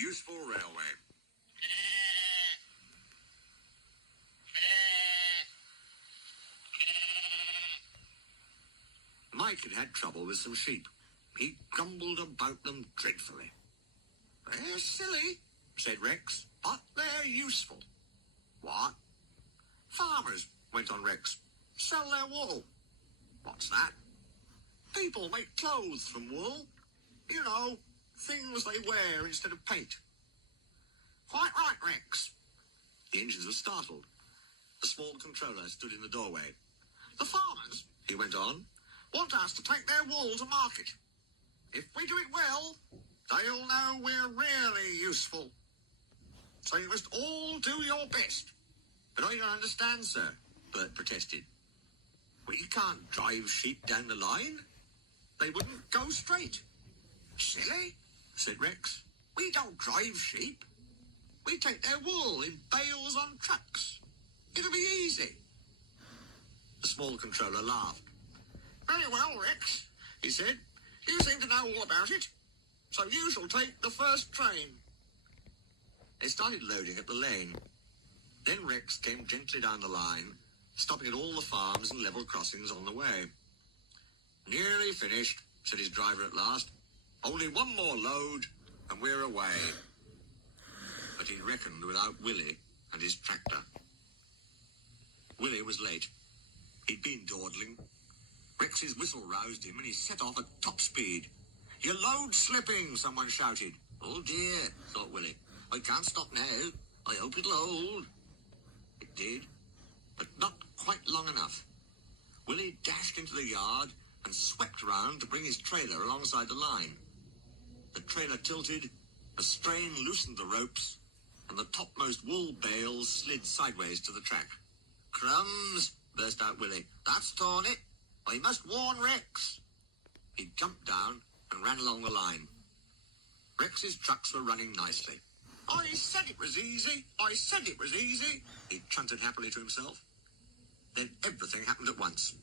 Useful railway. Mike had had trouble with some sheep. He grumbled about them dreadfully. "They're silly," said Rex, "but they're useful." "What?" "Farmers," went on Rex, "sell their wool." "What's that?" "People make clothes from wool. You know, things they wear instead of paint." "Quite right, Rex." The engines were startled. The small controller stood in the doorway. "The farmers," he went on, "want us to take their wool to market. If we do it well, they'll know we're really useful. So you must all do your best." "But I don't understand, sir," Bert protested. "We can't drive sheep down the line. They wouldn't go straight." "Silly," said Rex. "We don't drive sheep. We take their wool in bales on trucks. It'll be easy." The small controller laughed. "Very well, Rex," he said. "You seem to know all about it. So you shall take the first train." They started loading at the lane. Then Rex came gently down the line, stopping at all the farms and level crossings on the way. "Nearly finished," said his driver at last. "Only one more load, and we're away." But he reckoned without Willie and his tractor. Willie was late. He'd been dawdling. Rex's whistle roused him, and he set off at top speed. "Your load's slipping," someone shouted. "Oh dear," thought Willie. "I can't stop now. I hope it'll hold." It did, but not quite long enough. Willie dashed into the yard and swept round to bring his trailer alongside the line. The trailer tilted, a strain loosened the ropes, and the topmost wool bales slid sideways to the track. "Crumbs!" burst out Willie. "That's torn it. I must warn Rex." He jumped down and ran along the line. Rex's trucks were running nicely. "I said it was easy. I said it was easy," he chanted happily to himself. Then everything happened at once.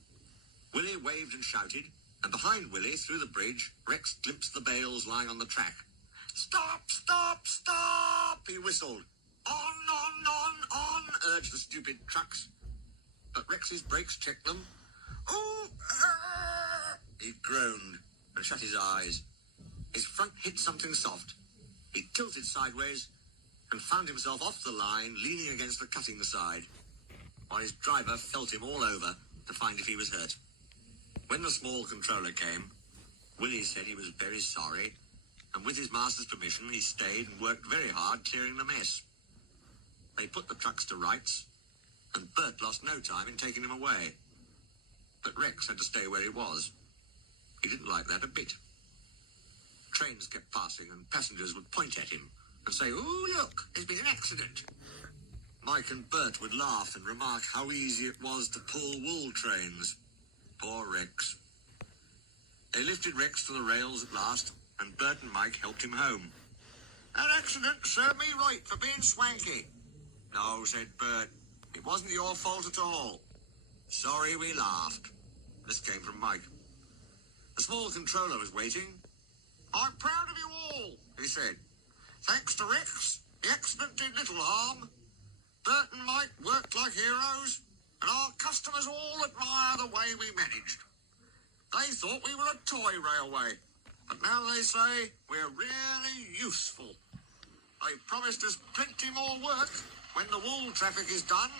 Willie waved and shouted, and behind Willie, through the bridge, Rex glimpsed the bales lying on the track. "Stop, stop, stop!" he whistled. On, urged the stupid trucks. But Rex's brakes checked them. "Ooh, he groaned and shut his eyes. His front hit something soft. He tilted sideways and found himself off the line, leaning against the cutting side, while his driver felt him all over to find if he was hurt. When the small controller came, Willie said he was very sorry, and with his master's permission, he stayed and worked very hard clearing the mess. They put the trucks to rights, and Bert lost no time in taking him away. But Rex had to stay where he was. He didn't like that a bit. Trains kept passing, and passengers would point at him and say, "Ooh, look, there's been an accident." Mike and Bert would laugh and remark how easy it was to pull wool trains. Poor Rex. They lifted Rex to the rails at last, and Bert and Mike helped him home. "That accident served me right for being swanky." "No," said Bert. "It wasn't your fault at all." "Sorry we laughed." This came from Mike. The small controller was waiting. "I'm proud of you all," he said. "Thanks to Rex, the accident did little harm. Bert and Mike worked like heroes, and our customers all admire the way we managed. They thought we were a toy railway, but now they say we're really useful. They promised us plenty more work when the wool traffic is done."